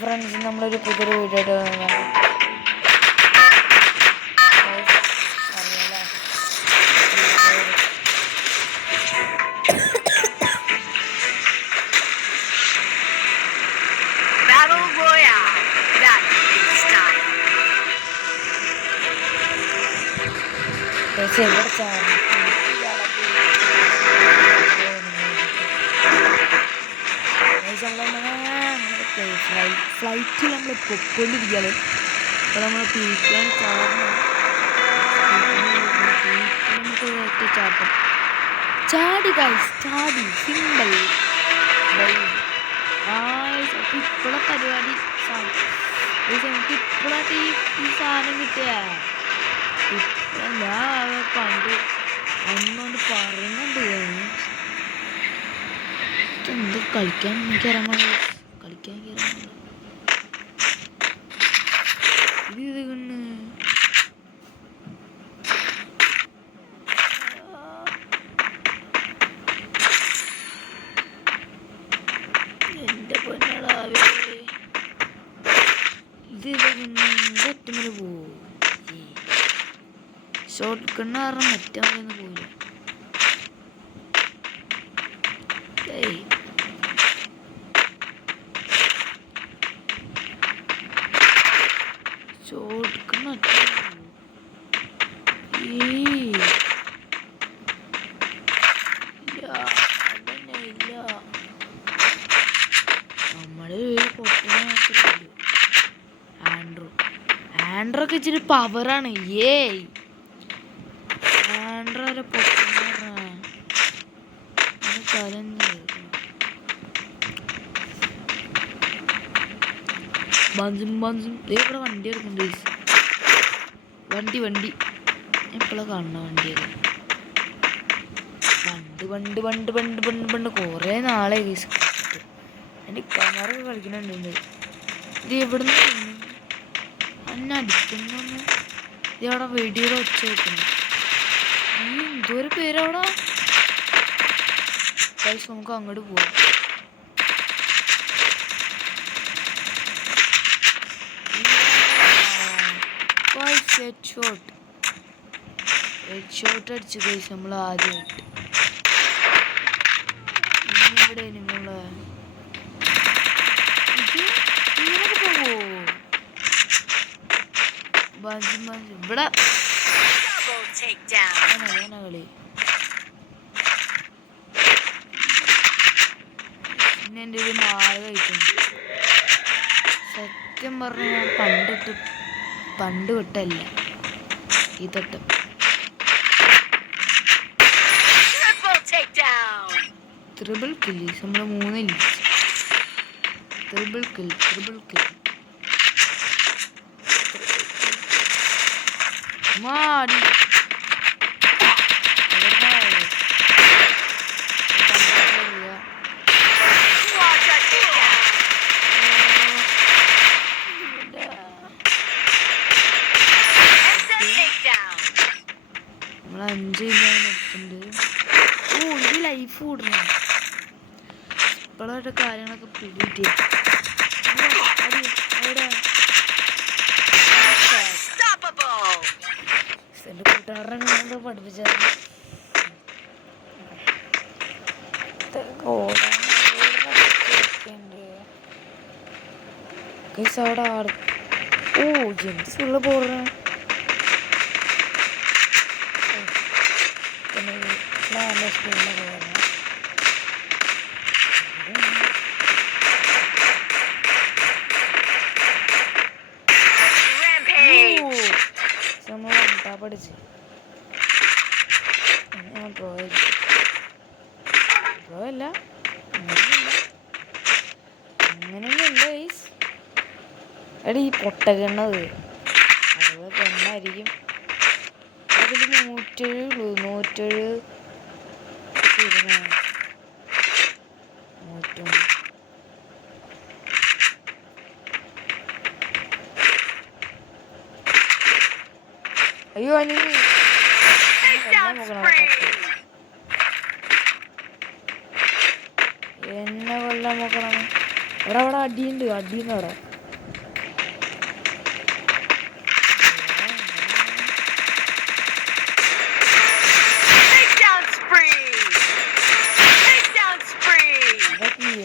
Friends നമ്മളൊരു പുതിയൊരു video ഫ്ലൈറ്റിൽ നമ്മൾ പൊക്കൊണ്ടിരിക്കുകയാണ്. അപ്പോൾ നമ്മൾ തിരിക്കാൻ കാരണം നമുക്ക് ഒറ്റ ചാട്ടം ചാടി ഗൈസ്, ചാടി സിമ്പിൾ. അപ്പോൾ ഇപ്പോഴും പരിപാടി നമുക്ക് ഇപ്പോഴായിട്ട് ഈ സാധനം കിട്ടിയ ഞാൻ പണ്ട് ഒന്നുകൊണ്ട് പറയുന്നുണ്ട്. എന്ത് കളിക്കാൻ എനിക്കറിയാൻ കളിക്കാൻ ഇത് കണ്ണ് എൻ്റെ പൊന്നടാവേ ഇത് പോവും. ഷോർട്ട് കണ്ണ് കാരണം മറ്റേ പോയില്ല. ആൻഡ്രോക്ക് ഇച്ചിരി പവറാണ്. ആൻഡ്രോ ഇവിടെ വണ്ടി എടുക്കണ്ട. വണ്ടി എപ്പോഴാ കാണുന്ന വണ്ടിയൊക്കെ പണ്ട് കുറേ നാളെ എൻ്റെ കമറൊക്കെ കളിക്കണുണ്ട്. ഇത് എവിടുന്ന് അന്നെ അടിക്കുന്നു. ഇതവിടെ വെടിയുടെ ഒച്ച വെക്കുന്നു. എന്തോരു പേരവിടെ. ഗൈസ് നമുക്ക് അങ്ങോട്ട് പോവാം. ഹെഡ് ഷോട്ട് അടിച്ചു ഗൈസ് നമ്മൾ ആദ്യമായിട്ട്. ഇവിടെ നിങ്ങള് ഇങ്ങനൊക്കെ പോവോ? ഇവിടെ കളി പിന്നെ എൻ്റെ ഒരു മാല കഴിക്കുന്നു. സത്യം പറഞ്ഞ ഞാൻ പണ്ട് വിട്ടല്ല ഇതൊട്ട് ട്രിപ്പിൾ കില്ല് നമ്മള് 3 ട്രിപ്പിൾ കിll മാടി. നമ്മൾ 5 നിർത്തുന്നുണ്ട്. ഇത് ലൈഫ് കൂടണം. ഇപ്പോഴത്തെ കാര്യങ്ങളൊക്കെ പിടികിട്ടി. എൻ്റെ കൂട്ടുകാരനെ പഠിപ്പിച്ചത് അവിടെ എന്ത് സുള്ള പോടുന്ന സ്കൂളിൽ പോകുന്ന പഠിച്ച് ഞാൻ പ്രോയല്ല അങ്ങനെയൊന്നുമില്ല ഗൈസ്. എടി ഈ പൊട്ടകണ്ണത് അതുപോലെ പെണ്ണായിരിക്കും. അതിൽ 107 അയ്യോ അനി എന്നെ കൊല്ലാൻ നോക്കണം. അവിടെ അടിയുണ്ട് അവിടെ.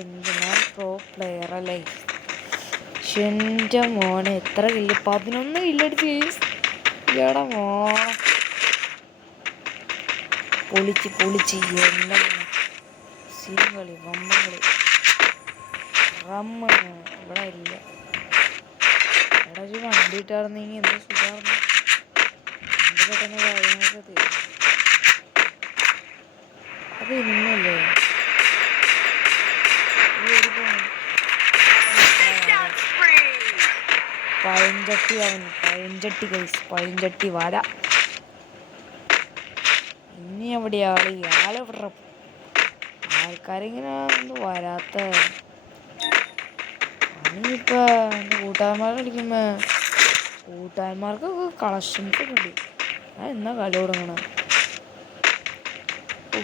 എന്തിനാ പ്രോ പ്ലെയർ അല്ലേ? എൻ്റെ മോനെ എത്ര കില്ല്? 11 കില്ലടിച്ച് ഇയാടെ മോനെ. പൊളിച്ച് എൻ്റെ സിംകളി വമ്പങ്ങളി റമ്മ ഇവിടെ ഇല്ല. ഇവിടെ ഒരു വണ്ടി ഇട്ടായിരുന്നെങ്കിൽ എന്ത് സുഖമായിരുന്നു. എന്ത് പെട്ടെന്ന് കാര്യങ്ങളൊക്കെ തീരും. അത് ഇന്നല്ലേ പഴഞ്ചട്ടി വാല. ഇനി എവിടെയാ ആളെവിടെ? ആൾക്കാരിങ്ങനെ ഒന്നും വരാത്ത. ഇനിയിപ്പോ കൂട്ടുകാരന്മാരെ അടിക്കുമ്പോ കൂട്ടുകാരന്മാർക്കൊക്കെ കളക്ഷൻസ് ഒക്കെ ഉണ്ട്. ഞാൻ എന്നാ കളി തുടങ്ങണം?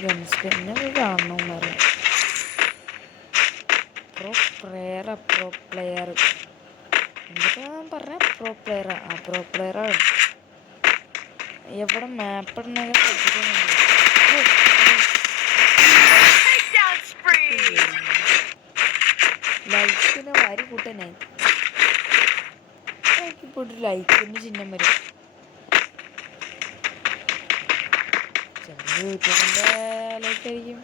ഗൺസ്കിന്നൊക്കെ കാണണമെന്നറിയാം. പ്രോ പ്ലെയർ എന്തൊക്കെ പറഞ്ഞ പ്രോ പ്ലെയറാണ്. എവിടെ മാപ്പ് ഇടണൊക്കെ ശ്രദ്ധിക്കുന്നുണ്ട്. ലൈക്കിന് വാരി കൂട്ടനെ പോയിട്ട് ലൈക്കിന് ചിഹ്നം വരും. യൂട്യൂബിന്റെ ലൈക്കായിരിക്കും.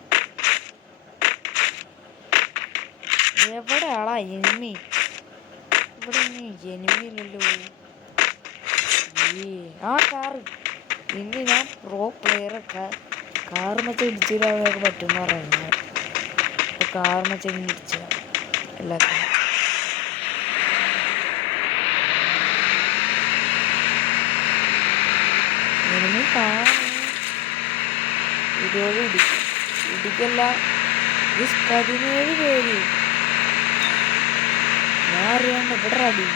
എവിടെ ആളാ എനിമി? ഇവിടെ എനിമി ഇല്ലല്ലോ. ആ കാറ് ഇനി ഞാൻ പ്രോ പ്ലെയറൊക്കെ കാറ് മച്ച ഇടിച്ചിടാനൊക്കെ പറ്റുമെന്ന് പറയുന്നത്. അപ്പോൾ കാറ് മച്ച ഇങ്ങനെ ഇടിച്ചിട എല്ലാത്തിനും. എനിമി കാണും ഇതോട് ഇടിക്കല്ല. 17 പേര് ഞാൻ അറിയാണ്ട് ഇവിടെ അടി.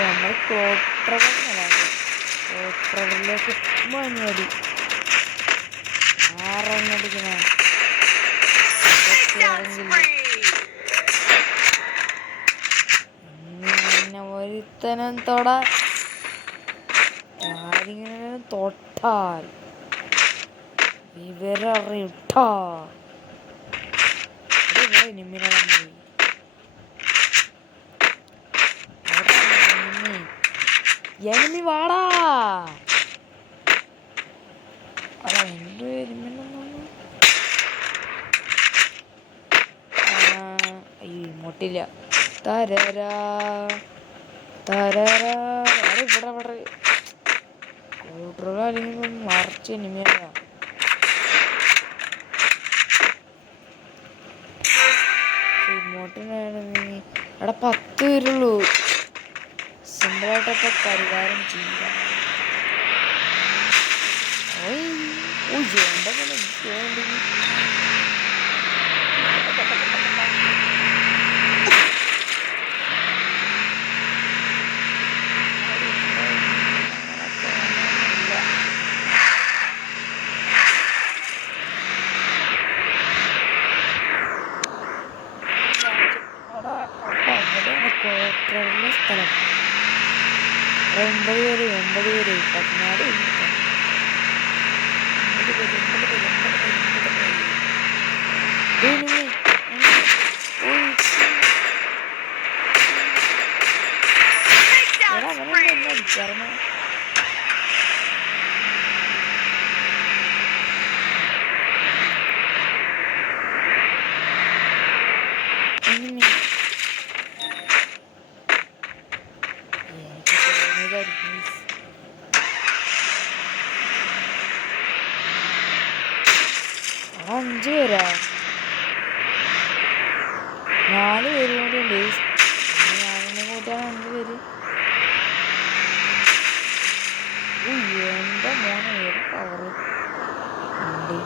നമ്മൾ ക്ലോട്ടറിലേക്ക് മഞ്ഞടി ആറടിക്കണ ഒരുത്തനം ആരിങ്ങനെ തൊട്ടാൽ വിവരറിയിട്ടാ ഇവിടെ എനിമിനെ എനിമി വാടാ. അതാ എൻ്റെ എനിമിനൊന്നും ഇങ്ങോട്ടില്ല. തരരാ ഇവിടെ കൂട്ടറുകൾ അല്ലെങ്കിൽ മറിച്ച് എനിമിയാ. ഇങ്ങോട്ടിനാണെങ്കിൽ അവിടെ 10 പേരുള്ളൂ. സിമ്പിളായിട്ടൊക്കെ പരിഹാരം ചെയ്യുക. കോട്ടറിലെ സ്ഥലം 9 പേര് 14 അടിച്ചാർന്നു. അവിടെ 5 പേരാ. 4 പേര് കൂടി ഉണ്ട്. ഞാനെന്നെ കൂട്ടിയാണ് 5 പേര്. എൻ്റെ മോനെ ഏത് പവർ ഉണ്ട്.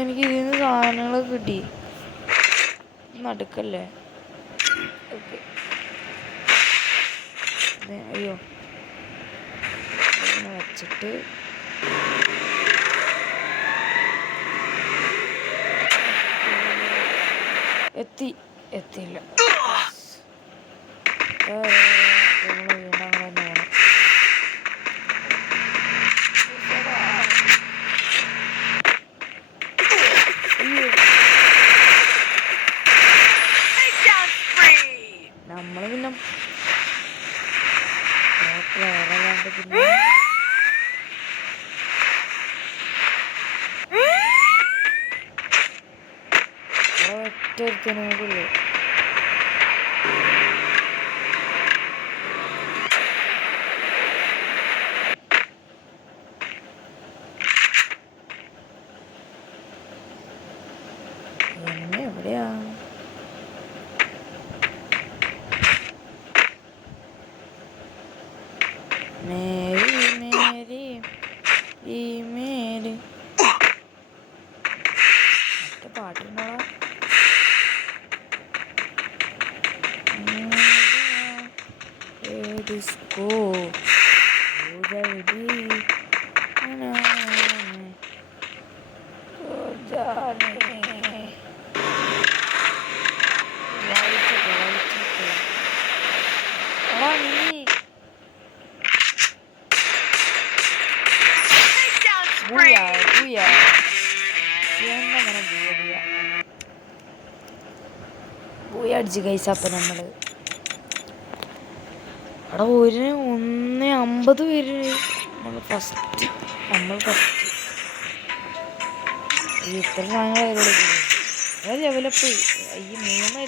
എനിക്ക് ഇതിൽ നിന്ന് സാധനങ്ങളൊക്കെ കിട്ടി. നടുക്കല്ലേ? ഓക്കെ. അയ്യോ, ഇങ്ങനെ വെച്ചിട്ട് എത്തിയില്ല. നമ്മള് പിന്നെ പ്ലെയറല്ലാണ്ട് പിന്നെ ഒറ്റ ഒരുത്തനോടുള്ളൂ. എവിടെയാ? മേരി മേരി ഈ മേരി മറ്റേ പാട്ടുണ്ടോ? ഡിസ്കോ അടിച്ച് കൈസ്. അപ്പം നമ്മള് അവിടെ 1:50 പേര് നമ്മൾ ഫസ്റ്റ് ഇത്ര സാധനങ്ങൾ ലെവലപ്പ്. ഈ 3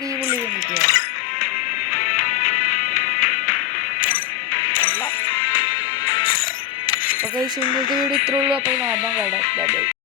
ഈ പുള്ളി കിട്ടിയ അപ്പോൾ ഇന്നത്തെ വീഡിയോ ഇത്രേ ഉള്ളൂ. അപ്പോൾ നാടാൻ കട.